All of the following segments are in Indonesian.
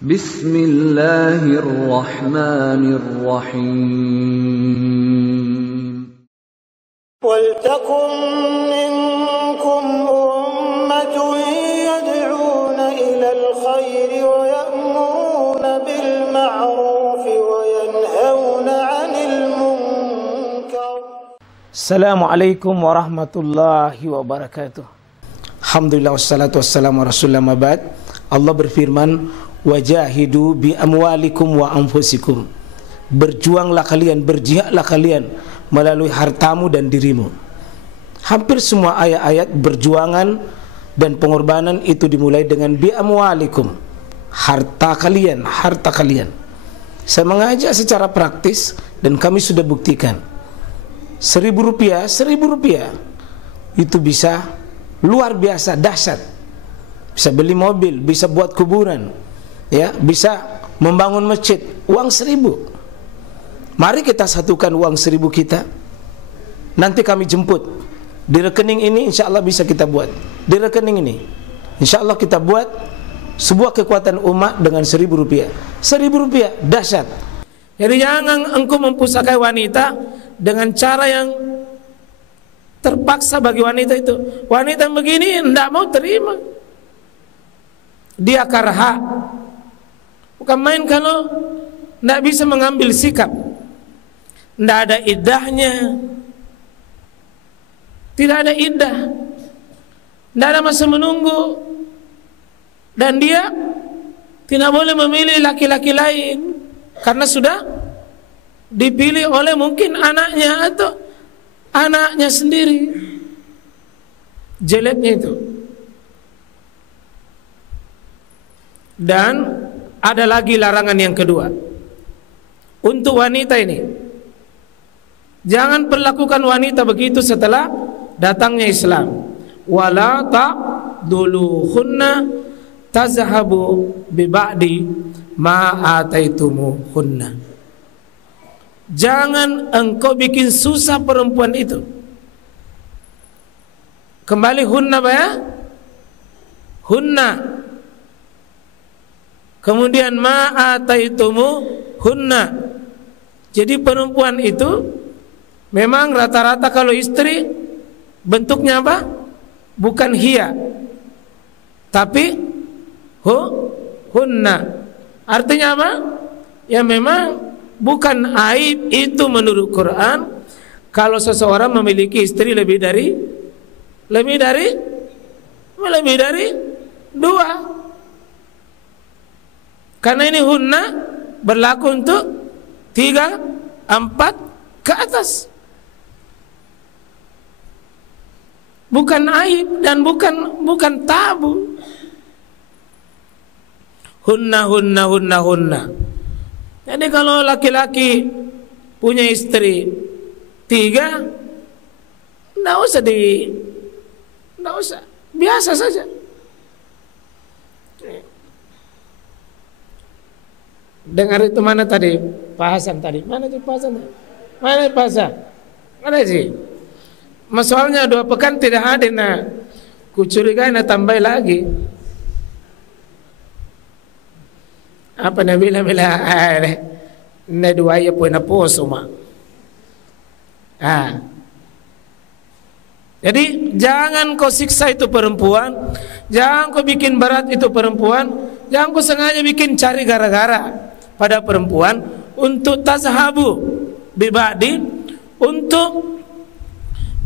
Bismillahirrahmanirrahim. وَلْتَكُنْ مِنْكُمْ أُمَّةٌ يَدْعُونَ إِلَى الْخَيْرِ وَيَأْمُرُونَ بِالْمَعْرُوفِ وَيَنْهَوْنَ عَنِ الْمُنْكَرِ. Assalamualaikum warahmatullahi wabarakatuh. Alhamdulillah wassalatu wassalamu ala rasulillah mabad. Allah berfirman, wajahidu bi amwalikum wa anfusikum. Berjuanglah kalian, berjihadlah kalian melalui hartamu dan dirimu. Hampir semua ayat-ayat berjuangan dan pengorbanan itu dimulai dengan bi amwalikum, harta kalian, harta kalian. Saya mengajak secara praktis dan kami sudah buktikan. Rp1.000 itu bisa luar biasa dahsyat. Bisa beli mobil, bisa buat kuburan, ya, bisa membangun masjid. Uang 1.000. Mari kita satukan uang 1.000 kita. Nanti kami jemput di rekening ini, insya Allah bisa kita buat. Di rekening ini, insya Allah kita buat sebuah kekuatan umat dengan Rp1.000. Rp1.000 dahsyat. Jadi jangan engkau mempusakai wanita dengan cara yang terpaksa bagi wanita itu. Wanita begini tidak mau terima. Dia karha. Bukan main kalau tidak bisa mengambil sikap. Tidak ada iddahnya. Tidak ada iddah. Tidak ada masa menunggu. Dan dia tidak boleh memilih laki-laki lain karena sudah dipilih oleh mungkin anaknya atau anaknya sendiri. Jeleknya itu. Dan ada lagi larangan yang kedua untuk wanita ini. Jangan perlakukan wanita begitu setelah datangnya Islam. Wala ta'duluhunna tazhabu bi ba'di ma ataitumuhunna. Jangan engkau bikin susah perempuan itu. Kembali hunna apa ya? Hunna. Kemudian ma'ataitumuhunna. Jadi perempuan itu memang rata-rata kalau istri bentuknya apa? Bukan hiya, tapi hunna. Artinya apa? Ya memang bukan aib itu menurut Quran kalau seseorang memiliki istri lebih dari dua. Karena ini hunna berlaku untuk 3, 4 ke atas. Bukan aib dan bukan tabu. Hunna. Jadi kalau laki-laki punya istri 3, enggak usah, biasa saja. Dengar itu mana tadi Pak Hasan tadi? Mana sih Pak Hasan? Mana Pak Hasan? Mana sih? Masalahnya 2 pekan tidak hadir. Nah, kucurigai nak tambah lagi. Apa nak bilang ne 2 ya pun apa semua. Jadi jangan kau siksa itu perempuan, jangan kau bikin berat itu perempuan, jangan kau sengaja bikin cari gara-gara pada perempuan untuk tazhabu bibadi, untuk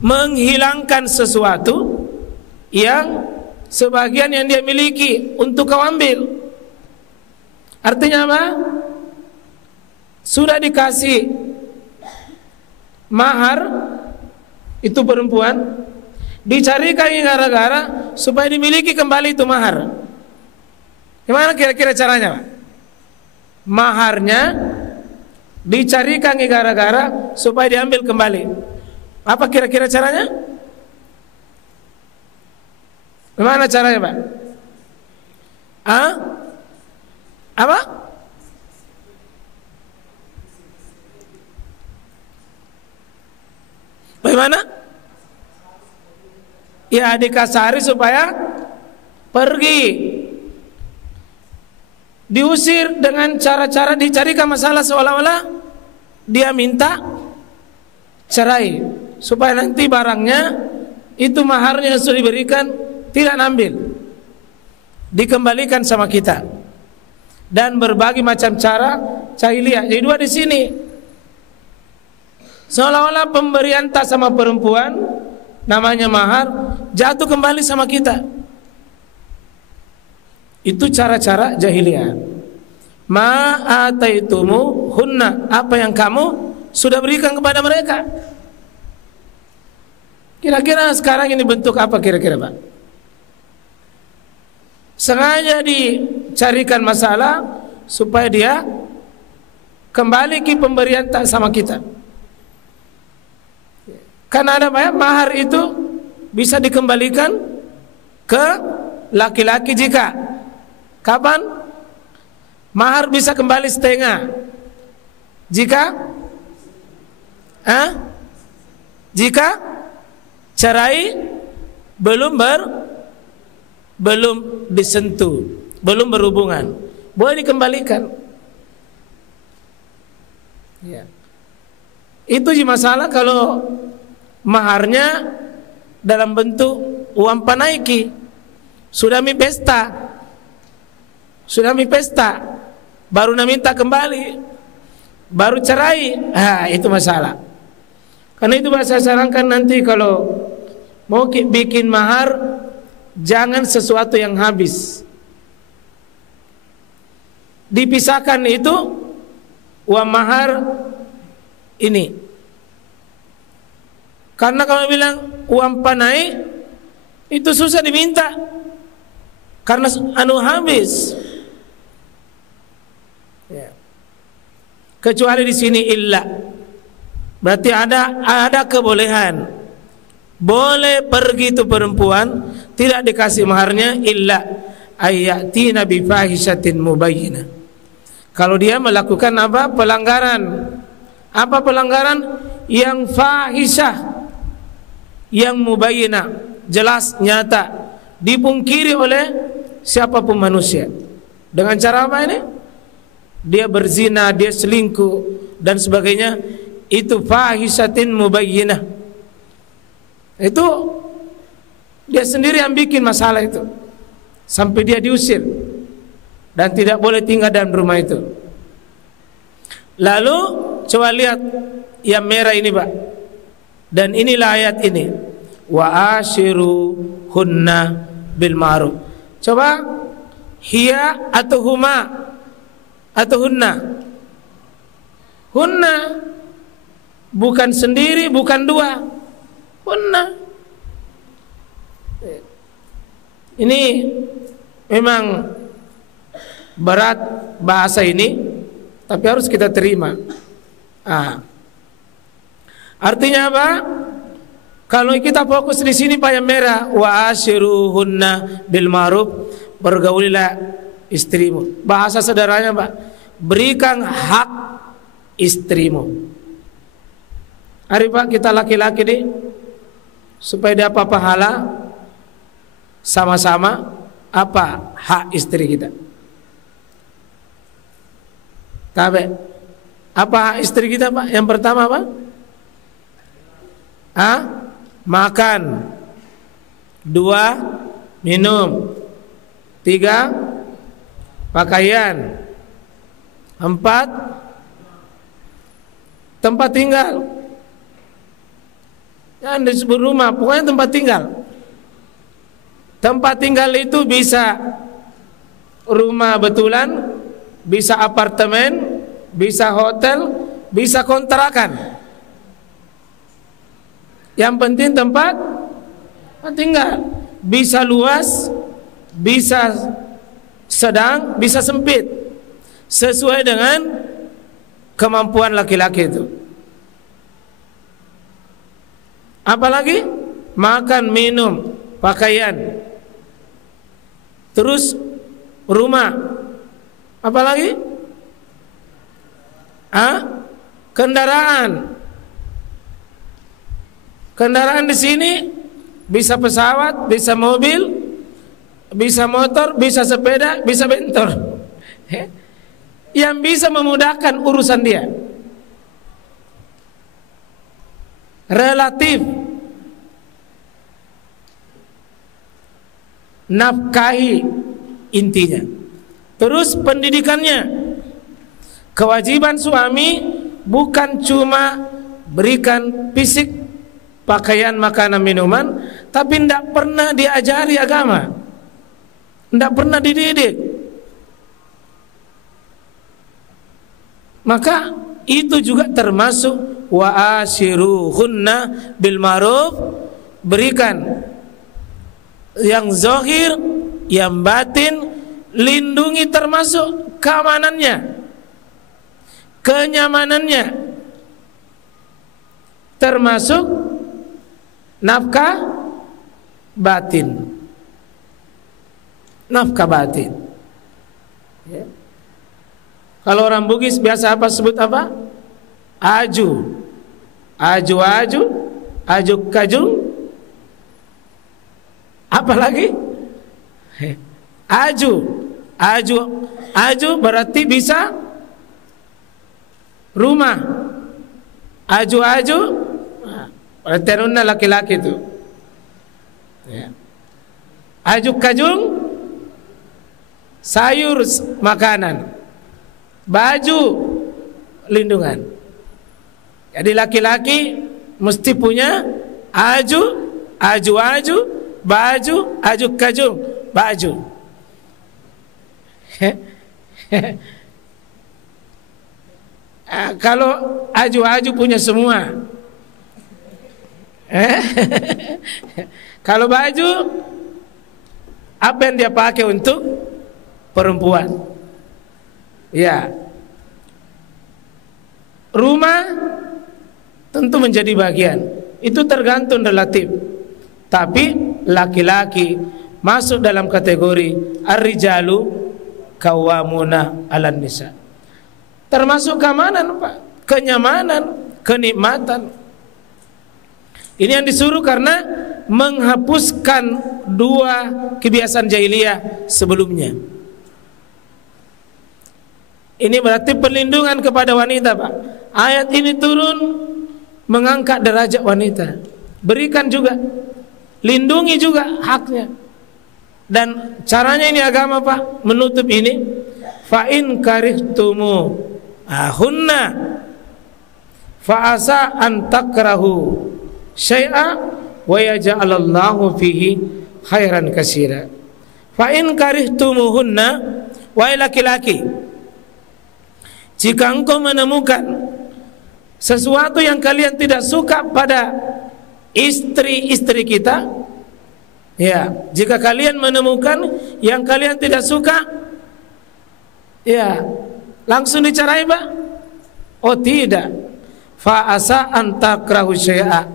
menghilangkan sesuatu yang sebagian yang dia miliki untuk kau ambil. Artinya apa? Sudah dikasih mahar itu perempuan, dicarikan gara-gara supaya dimiliki kembali itu mahar. Gimana kira-kira caranya? Maharnya dicarikan gara-gara supaya diambil kembali. Apa kira-kira caranya? Gimana caranya, Pak? Apa? Bagaimana? Ya dikasari supaya pergi. diusir dengan cara-cara dicarikan masalah seolah-olah dia minta cerai supaya nanti barangnya itu maharnya yang sudah diberikan tidak ambil, dikembalikan sama kita, dan berbagai macam cara jahiliyah. Jadi dua di sini seolah-olah pemberian tas sama perempuan namanya mahar jatuh kembali sama kita. Itu cara-cara jahiliyah. Ma ataitumu hunna, apa yang kamu sudah berikan kepada mereka. Kira-kira sekarang ini bentuk apa kira-kira, Pak? Sengaja dicarikan masalah supaya dia kembali ke pemberian tak sama kita. Karena ada banyak mahar itu bisa dikembalikan ke laki-laki jika kapan? Mahar bisa kembali setengah jika jika cerai belum disentuh, belum berhubungan, boleh dikembalikan. Ya. Itu masalah kalau maharnya dalam bentuk uang panaiki, sudah mi pesta, baru minta kembali, baru cerai, itu masalah. Karena itu saya sarankan nanti kalau mau bikin mahar, jangan sesuatu yang habis. Dipisahkan itu uang mahar ini. Karena kalau bilang uang panai itu susah diminta, karena habis. Ya. Kecuali di sini illa, berarti ada kebolehan, boleh pergi itu perempuan tidak dikasih maharnya illa ayatina bi fahishatin mubayyinah. Kalau dia melakukan apa? Pelanggaran. Apa pelanggaran? Yang fahisyah, yang mubayyinah, jelas nyata, dipungkiri oleh siapapun manusia. Dengan cara apa ini? Dia berzina, dia selingkuh dan sebagainya. Itu fahishatin mubayyinah. Itu dia sendiri yang bikin masalah itu, sampai dia diusir dan tidak boleh tinggal dalam rumah itu. Lalu coba lihat yang merah ini, Pak. Dan inilah ayat ini. Wa ashiru hunna bil ma'ruf. Coba hiya atau huma atau hunna. Hunna bukan sendiri, bukan dua. Hunna. Ini memang berat bahasa ini, tapi harus kita terima. Artinya apa? Kalau kita fokus di sini Pak yang merah, wa ashiruhunna bil ma'ruf, bergaulilah istrimu. Bahasa sederhananya Pak, berikan hak istrimu. Hari Pak kita laki-laki nih, supaya dapat pahala sama-sama, apa hak istri kita? Tabe. Apa hak istri kita Pak? Yang pertama Pak? Makan. 2, minum. 3, pakaian. 4, tempat tinggal. Yang disebut rumah, pokoknya tempat tinggal. Tempat tinggal itu bisa rumah betulan, bisa apartemen, bisa hotel, bisa kontrakan. Yang penting tempat tinggal. Bisa luas, bisa sedang, bisa sempit, sesuai dengan kemampuan laki-laki itu. Apalagi makan, minum, pakaian, terus rumah. Apalagi kendaraan. Kendaraan di sini bisa pesawat, bisa mobil, bisa motor, bisa sepeda, bisa bentor. yang bisa memudahkan urusan dia. Relatif nafkahi intinya. Terus pendidikannya. Kewajiban suami bukan cuma berikan fisik, pakaian, makanan, minuman, tapi tidak pernah diajari agama, tidak pernah dididik. Maka itu juga termasuk wa ashiruhunna bil ma'ruf, berikan yang zahir, yang batin, lindungi termasuk keamanannya, kenyamanannya, termasuk nafkah batin. Nafkah batin. Ya. Kalau orang Bugis biasa apa sebut apa? Aju, aju, aju kajung. Apa lagi? Aju berarti bisa rumah. Aju berarti anuna laki-laki itu. Ya. Aju kajung sayur makanan. Baju lindungan. Jadi laki-laki mesti punya aju, baju, aju kajung, baju. Kalau aju punya semua. Kalau baju, apa yang dia pakai untuk perempuan? Ya, rumah tentu menjadi bagian. Itu tergantung relatif. Tapi laki-laki masuk dalam kategori ar-rijalu qawwamuna 'alan nisa. Termasuk keamanan, Pak, kenyamanan, kenikmatan. Ini yang disuruh karena menghapuskan dua kebiasaan jahiliyah sebelumnya. Ini berarti perlindungan kepada wanita, Pak. Ayat ini turun mengangkat derajat wanita. Berikan juga, lindungi juga haknya. Dan caranya ini agama, Pak, menutup ini. Fa in karihtumu ahunna fa asa an takrahu syai'a wa yaj'alallahu fihi khairan katsira. Fa in karihtumuhunna, wahai laki-laki, jika engkau menemukan sesuatu yang kalian tidak suka pada istri-istri kita, ya, jika kalian menemukan yang kalian tidak suka, ya, langsung dicerai, Pak? Oh tidak. Fa asa an takrahu syai'a.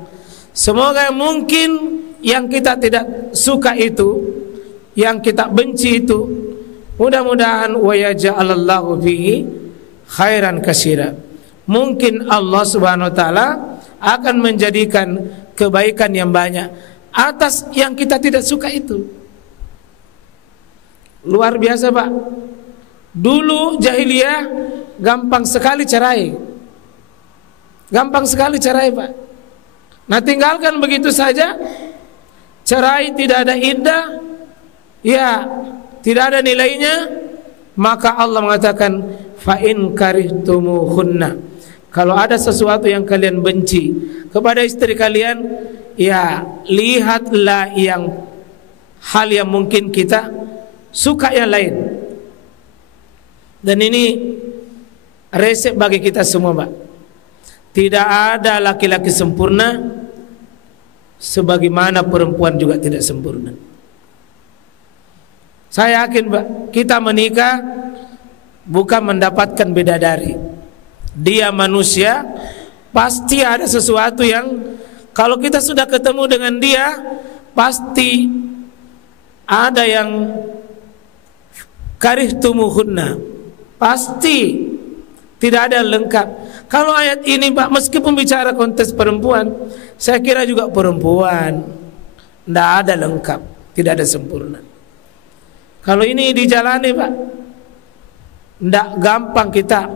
Semoga mungkin yang kita tidak suka itu, yang kita benci itu, mudah-mudahan wa yaj'alallahu fihi khairan katsira. Mungkin Allah Subhanahu wa taala akan menjadikan kebaikan yang banyak atas yang kita tidak suka itu. Luar biasa, Pak. Dulu jahiliyah gampang sekali cerai. Gampang sekali cerai, Pak. Nah, tinggalkan begitu saja. Cerai tidak ada iddah, ya, tidak ada nilainya. Maka Allah mengatakan fa in karihtumuhunna, kalau ada sesuatu yang kalian benci kepada istri kalian, ya, lihatlah yang hal yang mungkin kita suka yang lain. Dan ini resep bagi kita semua, Pak. Tidak ada laki-laki sempurna, sebagaimana perempuan juga tidak sempurna. Saya yakin, Pak, kita menikah bukan mendapatkan bidadari. Dia manusia, pasti ada sesuatu yang kalau kita sudah ketemu dengan dia, pasti ada yang karihtumuhunna. Pasti tidak ada lengkap. Kalau ayat ini, Pak, meskipun bicara konteks perempuan, saya kira juga perempuan tidak ada lengkap, tidak ada sempurna. Kalau ini dijalani, Pak, Ndak gampang kita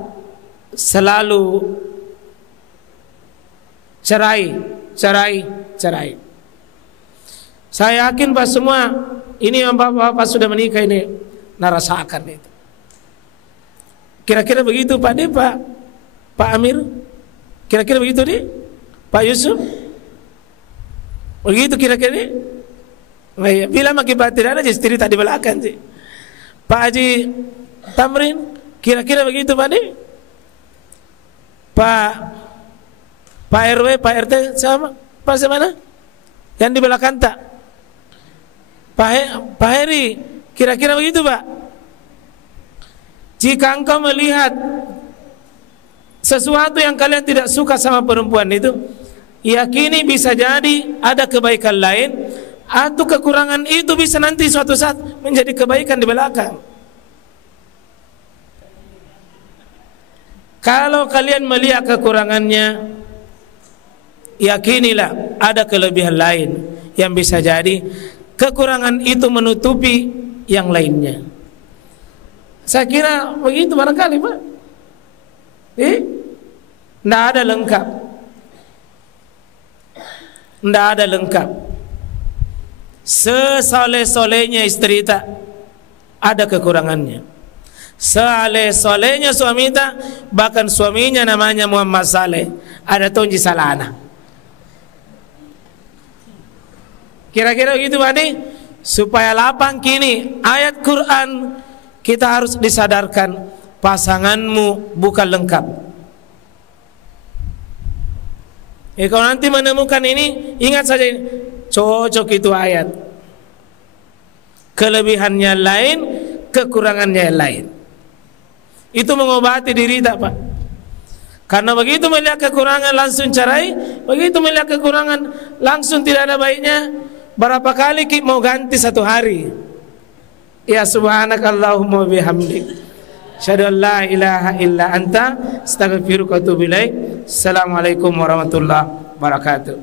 selalu cerai. Saya yakin Pak semua ini yang bapak-bapak sudah menikah ini narasakan itu. Kira-kira begitu Pak De, Pak Amir? Kira-kira begitu nih? Pak Yusuf? Begitu kira-kira nih? Bila makin batin ada istri tak di belakang sih. Pak Haji Tamrin, kira-kira begitu Pak De? Pak RW, Pak RT sama Pak mana? Yang di belakang tak? Pak Heri, kira-kira begitu Pak? Jika engkau melihat sesuatu yang kalian tidak suka sama perempuan itu, yakini bisa jadi ada kebaikan lain, atau kekurangan itu bisa nanti suatu saat menjadi kebaikan di belakang. Kalau kalian melihat kekurangannya, yakinilah ada kelebihan lain yang bisa jadi kekurangan itu menutupi yang lainnya. Saya kira begitu barangkali Pak. Nggak ada lengkap. Nggak ada lengkap. Sesoleh-solehnya istri tak ada kekurangannya. Soleh-solehnya suami tak, bahkan suaminya namanya Muhammad Saleh, ada tonji salana. Kira-kira begitu Pak De. Supaya lapang kini ayat Quran, kita harus disadarkan pasanganmu bukan lengkap. Kalau nanti menemukan ini, ingat saja ini, cocok itu ayat. Kelebihannya lain, kekurangannya lain. Itu mengobati diri tak Pak? Karena begitu melihat kekurangan langsung cerai, begitu melihat kekurangan langsung tidak ada baiknya. Berapa kali kita mau ganti satu hari? Ya subhanakallahumma bihamdik, asyhadu an la ilaha illa anta, astaghfiruka wa atubu ilaik. Assalamualaikum warahmatullahi wabarakatuh.